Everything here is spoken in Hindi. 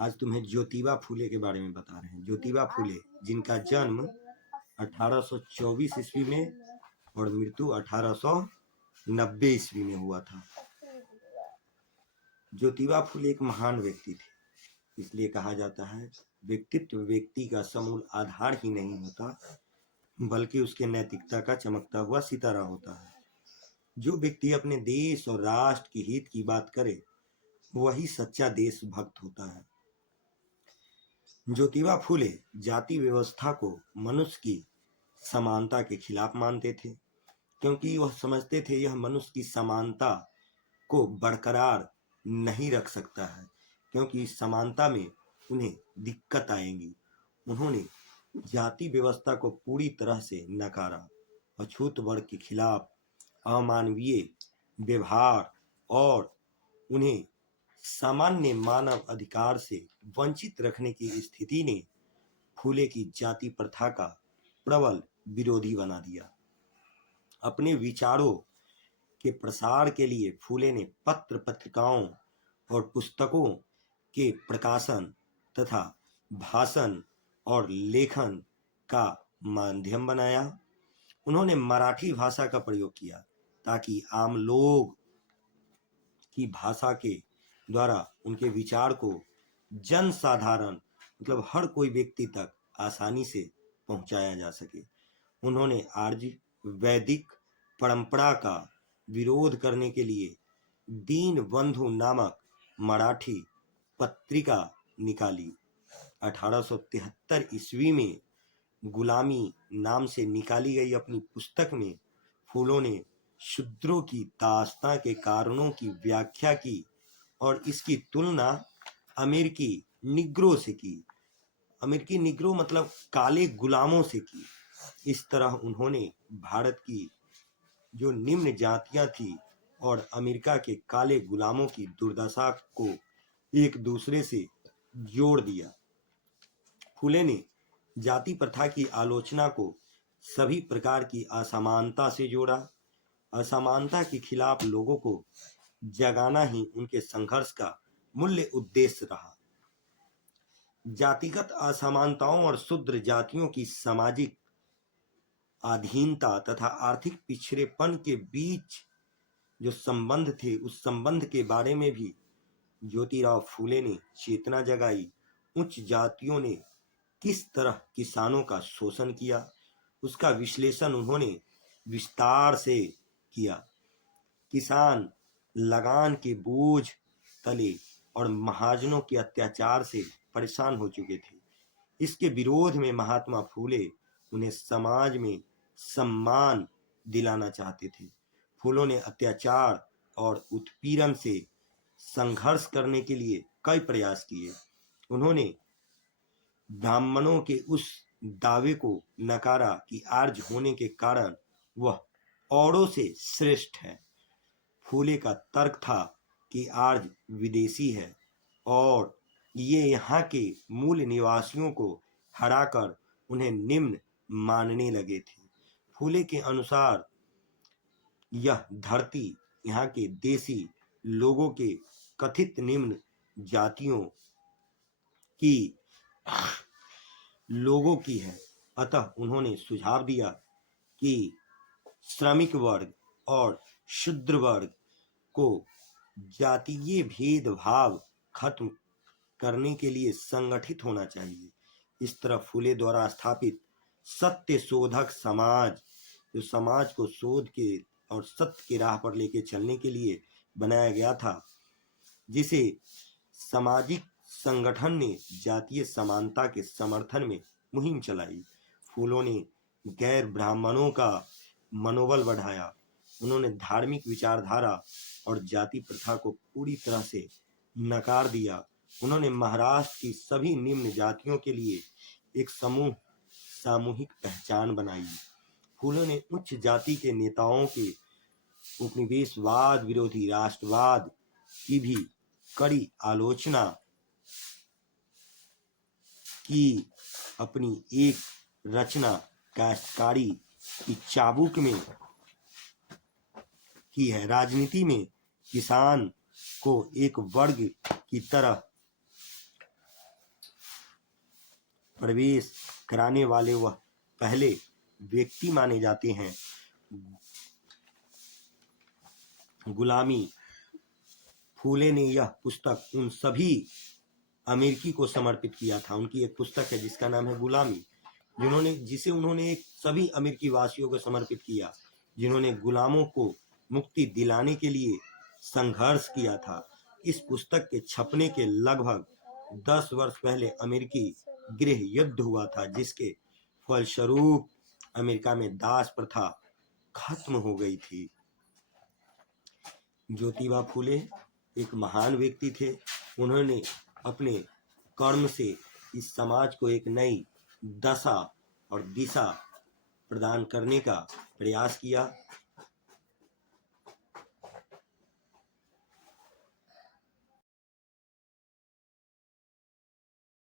आज तुम्हें ज्योतिबा फूले के बारे में बता रहे हैं। ज्योतिबा फूले जिनका जन्म 1824 ईस्वी में और मृत्यु 1890 ईस्वी में हुआ था। ज्योतिबा फूले एक महान व्यक्ति थे। इसलिए कहा जाता है व्यक्तित्व व्यक्ति का समूल आधार ही नहीं होता, बल्कि उसके नैतिकता का चमकता हुआ सितारा होता है। जो व्यक्ति अपने देश और राष्ट्र के हित की बात करे, वही सच्चा देशभक्त होता है। ज्योतिबा फूले जाति व्यवस्था को मनुष्य की समानता के खिलाफ मानते थे, क्योंकि वह समझते थे यह मनुष्य की समानता को बरकरार नहीं रख सकता है, क्योंकि समानता में उन्हें दिक्कत आएगी। उन्होंने जाति व्यवस्था को पूरी तरह से नकारा। अछूत वर्ग के खिलाफ अमानवीय व्यवहार और उन्हें सामान्य मानव अधिकार से वंचित रखने की स्थिति ने फूले की जाति प्रथा का प्रबल विरोधी बना दिया। अपने विचारों के प्रसार के लिए फूले ने पत्र पत्रिकाओं और पुस्तकों के प्रकाशन तथा भाषण और लेखन का माध्यम बनाया। उन्होंने मराठी भाषा का प्रयोग किया ताकि आम लोग की भाषा के द्वारा उनके विचार को जनसाधारण मतलब हर कोई व्यक्ति तक आसानी से पहुंचाया जा सके। उन्होंने आर्य वैदिक परंपरा का विरोध करने के लिए दीन बंधु नामक मराठी पत्रिका निकाली। 1873 ईस्वी में गुलामी नाम से निकाली गई अपनी पुस्तक में फूलों ने शूद्रों की दास्तां के कारणों की व्याख्या की और इसकी तुलना अमेरिकी निग्रो से की। अमेरिकी निग्रो मतलब काले गुलामों से की। इस तरह उन्होंने भारत की जो निम्न जातियां थी और अमेरिका के काले गुलामों की दुर्दशा को एक दूसरे से जोड़ दिया। फूले ने जाति प्रथा की आलोचना को सभी प्रकार की असमानता से जोड़ा। असमानता के खिलाफ लोगों को जगाना ही उनके संघर्ष का मूल्य उद्देश्य रहा। जातिगत असमानताओं और शूद्र जातियों की सामाजिक अधीनता तथा आर्थिक पिछड़ेपन के बीच जो संबंध थे, उस संबंध के बारे में भी ज्योतिराव फूले ने चेतना जगाई। उच्च जातियों ने किस तरह किसानों का शोषण किया, उसका विश्लेषण उन्होंने विस्तार से किया। किसान लगान के बोझ तले और महाजनों के अत्याचार से परेशान हो चुके थे। इसके विरोध में महात्मा फूले उन्हें समाज में सम्मान दिलाना चाहते थे। फूलों ने अत्याचार और उत्पीड़न से संघर्ष करने के लिए कई प्रयास किए। उन्होंने ब्राह्मणों के उस दावे को नकारा कि आर्य होने के कारण वह औरों से श्रेष्ठ है। फूले का तर्क था कि आर्य विदेशी है और ये यहाँ के मूल निवासियों को हराकर उन्हें निम्न मानने लगे थे। फूले के अनुसार यह धरती यहाँ के देसी लोगों के कथित निम्न जातियों की लोगों की है। अतः उन्होंने सुझाव दिया कि श्रमिक वर्ग और शूद्र वर्ग को जातीय भेदभाव खत्म करने के लिए संगठित होना चाहिए। इस तरह फूले द्वारा स्थापित सत्य शोधक समाज, जो समाज को शोध के और सत्य की राह पर लेके चलने के लिए बनाया गया था, जिसे सामाजिक संगठन ने जातीय समानता के समर्थन में मुहिम चलाई। फूलों ने गैर ब्राह्मणों का मनोबल बढ़ाया। उन्होंने धार्मिक विचारधारा और जाति प्रथा को पूरी तरह से नकार दिया। उन्होंने महाराष्ट्र की सभी निम्न जातियों के लिए एक सामूहिक पहचान बनाई। फूलों ने उच्च जाति के नेताओं के उपनिवेशवाद विरोधी राष्ट्रवाद की भी कड़ी आलोचना की। अपनी एक रचना काश्तकारी की चाबुक में की है। राजनीति में किसान को एक वर्ग की तरह प्रवेश कराने वाले वह पहले व्यक्ति माने जाते हैं। गुलामी फूले ने यह पुस्तक उन सभी अमेरिकी को समर्पित किया था। उनकी एक पुस्तक है जिसका नाम है गुलामी, जिसे उन्होंने सभी अमेरिकी वासियों को समर्पित किया जिन्होंने गुलामों को मुक्ति दिलाने के लिए संघर्ष किया था। इस पुस्तक के छपने के लगभग 10 वर्ष पहले अमेरिकी गृह युद्ध हुआ था, जिसके फलस्वरूप अमेरिका में दास प्रथा खत्म हो गई थी। ज्योतिबा फूले एक महान व्यक्ति थे। उन्होंने अपने कर्म से इस समाज को एक नई दशा और दिशा प्रदान करने का प्रयास किया।